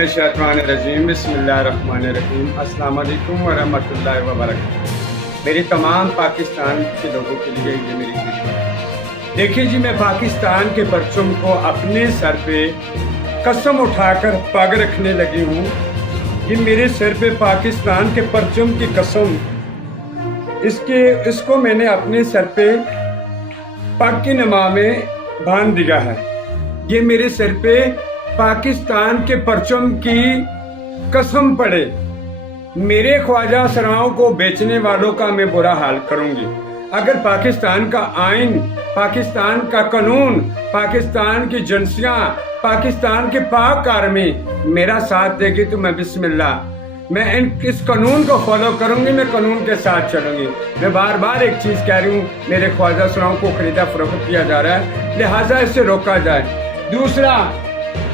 मिनश्शैतानिर्रजीम बिस्मिल्लाहिर्रहमानिर्रहीम अस्सलाम वालेकुम वरहमतुल्लाहि वबरकातुहू। मेरे तमाम पाकिस्तान के लोगों के लिए ये मेरी खुशी है। देखिए जी, मैं पाकिस्तान के परचम को अपने सर पे कसम उठाकर पग रखने लगी हूँ। ये मेरे सर पे पाकिस्तान के परचम की कसम, इसको मैंने अपने सर पे पग की नमा में बांध दिया है। ये मेरे सर पे पाकिस्तान के परचम की कसम पड़े, मेरे ख्वाजा सराओं को बेचने वालों का मैं बुरा हाल करूंगी। अगर पाकिस्तान का आइन, पाकिस्तान का कानून, पाकिस्तान की एजेंसियां, पाकिस्तान के पाक आर्मी मेरा साथ देगी तो मैं बिस्मिल्लाह, मैं इस कानून को फॉलो करूंगी, मैं कानून के साथ चलूंगी। मैं बार बार एक चीज कह रही हूँ, मेरे ख्वाजा सराओं को खरीदा फरोख्त किया जा रहा है, लिहाजा इससे रोका जाए। दूसरा,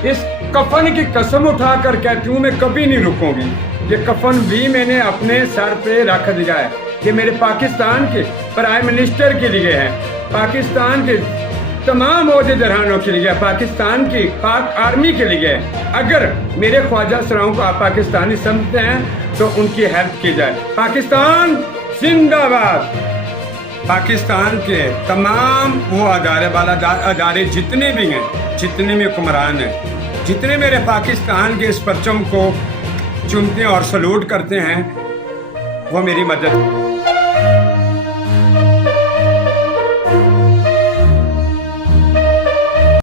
इस कफन की कसम उठाकर कहती हूँ मैं कभी नहीं रुकूंगी। ये कफन भी मैंने अपने सर पे रख दिया है। ये मेरे पाकिस्तान के प्राइम मिनिस्टर के लिए है, पाकिस्तान के तमाम ओहदेदारों के लिए, पाकिस्तान की पाक आर्मी के लिए। अगर मेरे ख्वाजा सराओं को आप पाकिस्तानी समझते हैं तो उनकी हेल्प की जाए। पाकिस्तान जिंदाबाद। पाकिस्तान के तमाम वो अदारे जितने भी हैं, जितने भी हुक्मरान हैं, जितने मेरे पाकिस्तान के इस परचम को चूमते और सलूट करते हैं, वो मेरी मदद